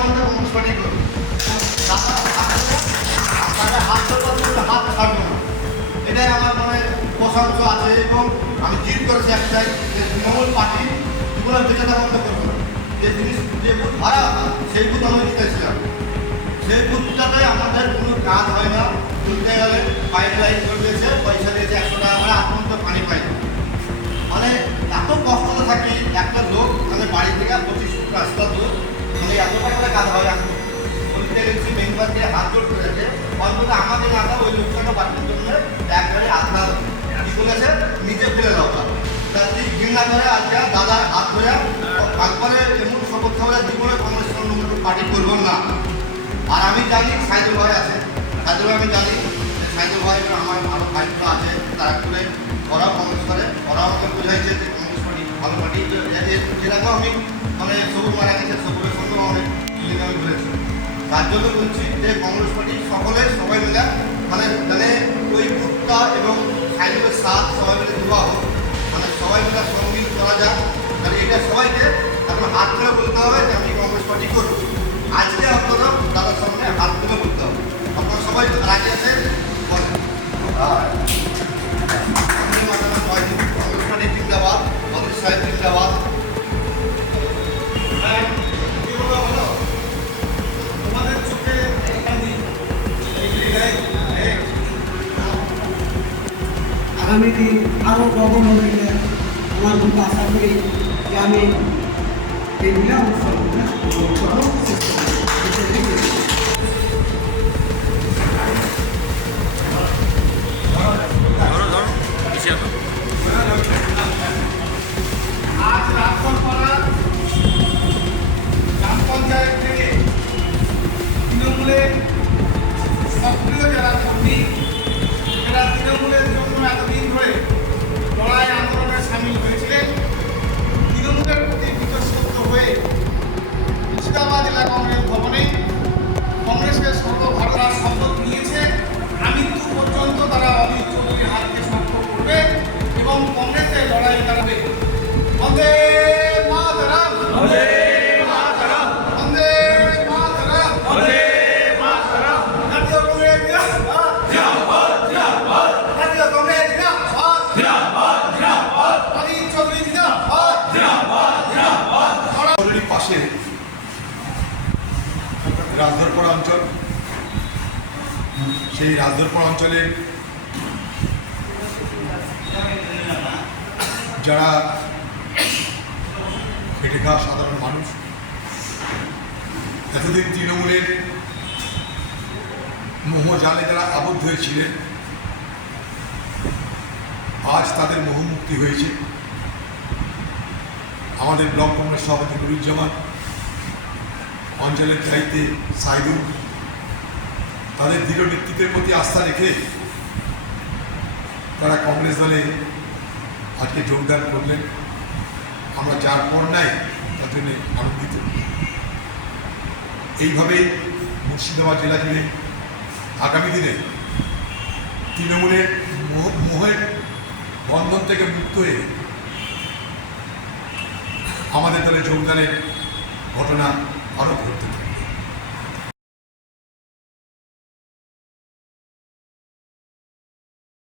মধ্যে অনুষ্ঠানই করবে হাত ছাড়বো না এটাই আমার মনে প্রশংসা আছে এবং আমি জিত করেছি একটাই যে তৃণমূল পার্টি জীবনের বেঁচে বন্ধ করব না যে জিনিস যে বুথ ভাড়া সেই বুথ আমি জিতেছিলাম সেই বুথটাতে আমাদের কোনো কাজ হয় না তুলতে গেলে পাইপ লাইন করে দিয়েছে পয়সা দিয়েছে একশো টাকা করে এখন পানি পাই না পার্টি করব না। আর আমি জানি সাইদুল ভাই আছে। সাইদুল আমি জানি। সাইদুল ভাই আমার আরও ভাইগুলো আছে তারা করে ওরাও কংগ্রেস করে। ওরাও আমাকে বোঝাইছে যে কংগ্রেস পার্টি ভালো পার্টি যেরকম আমি মানে সবুজ মারা গেছে, সবুজের সঙ্গে অনেক ইলিং আমি বলেছি তার জন্য বলছি যে কংগ্রেস পার্টি সকলে, সবাই মিলে মানে মানে ওই বুকটা এবং সাইডের সাথ সবাই মিলে দেওয়া হোক মানে সবাই মিলে সঙ্গী করা যাক। মানে এটা সবাইকে আপনার হাত ধরে বলতে হবে যে আমি কংগ্রেস পার্টি করব আগামী দিন আরও হবে আমার কিন্তু আশা করি যে আমি এই বিনা সেই রাজধরপাড়া অঞ্চলে যারা খেটে খাওয়া সাধারণ মানুষ, এতদিন তৃণমূলের মোহজালে যারা আবদ্ধ হয়েছিলেন। আজ তাদের মোহমুক্তি হয়েছে। আমাদের ব্লক কংগ্রেস সভাপতি নুরুজ্জামান অঞ্চলের দায়িত্বে সাইদুল তাদের দৃঢ় নেতৃত্বের প্রতি আস্থা রেখে তারা কংগ্রেস দলে আজকে যোগদান করলেন। আমরা যার পর নাই, তার জন্য আনন্দিত। এইভাবেই মুর্শিদাবাদ জেলা জুড়ে আগামী দিনে তৃণমূলের মোহ মোহের বন্ধন থেকে মুক্ত হয়ে আমাদের দলে যোগদানের ঘটনা আরও ঘটতে থাকে